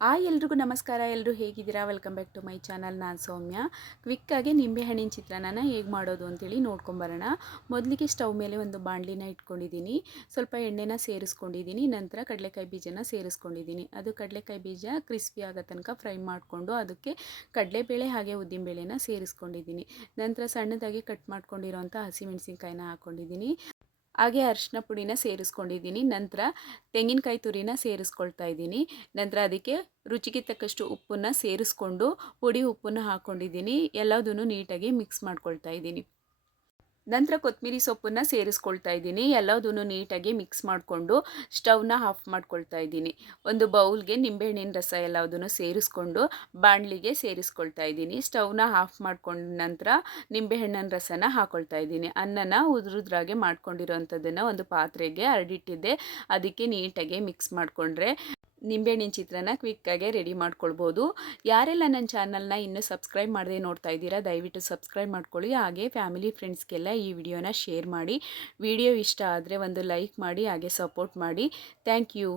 ಎಲ್ರಿಗೂ ನಮಸ್ಕಾರ. ಎಲ್ಲರೂ ಹೇಗಿದ್ದೀರಾ? Welcome back to my channel. ನಾನು ಸೌಮ್ಯ. ಕ್ವಿಕ್ಕಾಗಿ ನಿಂಬೆಹಣ್ಣಿನ ಚಿತ್ರಾನ್ನ ಹೇಗೆ ಮಾಡೋದು ಅಂತೇಳಿ ನೋಡ್ಕೊಂಬರೋಣ. ಮೊದಲಿಗೆ ಸ್ಟವ್ ಮೇಲೆ ಒಂದು ಬಾಣಲಿನ ಇಟ್ಕೊಂಡಿದ್ದೀನಿ. ಸ್ವಲ್ಪ ಎಣ್ಣೆನ ಸೇರಿಸ್ಕೊಂಡಿದ್ದೀನಿ. ನಂತರ ಕಡಲೆಕಾಯಿ ಬೀಜನ ಸೇರಿಸ್ಕೊಂಡಿದ್ದೀನಿ. ಅದು ಕಡಲೆಕಾಯಿ ಬೀಜ ಕ್ರಿಸ್ಪಿ ಆಗೋ ತನಕ ಫ್ರೈ ಮಾಡಿಕೊಂಡು ಅದಕ್ಕೆ ಕಡಲೆಬೇಳೆ ಹಾಗೆ ಉದ್ದಿನಬೇಳೆನ ಸೇರಿಸ್ಕೊಂಡಿದ್ದೀನಿ. ನಂತರ ಸಣ್ಣದಾಗಿ ಕಟ್ ಮಾಡ್ಕೊಂಡಿರೋಂಥ ಹಸಿಮೆಣಸಿನ್ಕಾಯಿನ ಹಾಕ್ಕೊಂಡಿದ್ದೀನಿ. ಹಾಗೆ ಅರಿಶಿನ ಪುಡಿನ ಸೇರಿಸ್ಕೊಂಡಿದ್ದೀನಿ. ನಂತರ ತೆಂಗಿನಕಾಯಿ ತುರಿನ ಸೇರಿಸ್ಕೊಳ್ತಾ ಇದ್ದೀನಿ. ನಂತರ ಅದಕ್ಕೆ ರುಚಿಗೆ ತಕ್ಕಷ್ಟು ಉಪ್ಪನ್ನು ಸೇರಿಸ್ಕೊಂಡು ಪುಡಿ ಉಪ್ಪನ್ನು ಹಾಕ್ಕೊಂಡಿದ್ದೀನಿ. ಎಲ್ಲದನ್ನು ನೀಟಾಗಿ ಮಿಕ್ಸ್ ಮಾಡ್ಕೊಳ್ತಾ ಇದ್ದೀನಿ. ನಂತರ ಕೊತ್ತಂಬರಿ ಸೊಪ್ಪನ್ನು ಸೇರಿಸ್ಕೊಳ್ತಾ ಇದ್ದೀನಿ. ಎಲ್ಲದನ್ನು ನೀಟಾಗಿ ಮಿಕ್ಸ್ ಮಾಡಿಕೊಂಡು ಸ್ಟವ್ನ ಆಫ್ ಮಾಡ್ಕೊಳ್ತಾ ಇದ್ದೀನಿ. ಒಂದು ಬೌಲ್ಗೆ ನಿಂಬೆಹಣ್ಣಿನ ರಸ ಎಲ್ಲದನ್ನು ಸೇರಿಸ್ಕೊಂಡು ಬಾಣಲಿಗೆ ಸೇರಿಸ್ಕೊಳ್ತಾ ಇದ್ದೀನಿ. ಸ್ಟವ್ನ ಆಫ್ ಮಾಡ್ಕೊಂಡ ನಂತರ ನಿಂಬೆಹಣ್ಣಿನ ರಸನ ಹಾಕ್ಕೊಳ್ತಾ ಇದ್ದೀನಿ. ಅನ್ನನ ಉದುರುದ್ರಾಗೆ ಮಾಡ್ಕೊಂಡಿರೋವಂಥದ್ದನ್ನು ಒಂದು ಪಾತ್ರೆಗೆ ಹರಡಿಟ್ಟಿದ್ದೆ. ಅದಕ್ಕೆ ನೀಟಾಗಿ ಮಿಕ್ಸ್ ಮಾಡಿಕೊಂಡ್ರೆ ನಿಂಬೆಹಣ್ಣಿನ ಚಿತ್ರಾನ್ನ ಕ್ವಿಕ್ಕಾಗೆ ರೆಡಿ ಮಾಡ್ಕೊಳ್ಬೋದು. ಯಾರೆಲ್ಲ ನನ್ನ ಚಾನಲ್ನ ಇನ್ನೂ ಸಬ್ಸ್ಕ್ರೈಬ್ ಮಾಡದೆ ನೋಡ್ತಾ ಇದ್ದೀರಾ, ದಯವಿಟ್ಟು ಸಬ್ಸ್ಕ್ರೈಬ್ ಮಾಡ್ಕೊಳ್ಳಿ. ಹಾಗೆ ಫ್ಯಾಮಿಲಿ ಫ್ರೆಂಡ್ಸ್ಗೆಲ್ಲ ಈ ವಿಡಿಯೋನ ಶೇರ್ ಮಾಡಿ. ವಿಡಿಯೋ ಇಷ್ಟ ಆದರೆ ಒಂದು ಲೈಕ್ ಮಾಡಿ, ಹಾಗೆ ಸಪೋರ್ಟ್ ಮಾಡಿ. Thank you.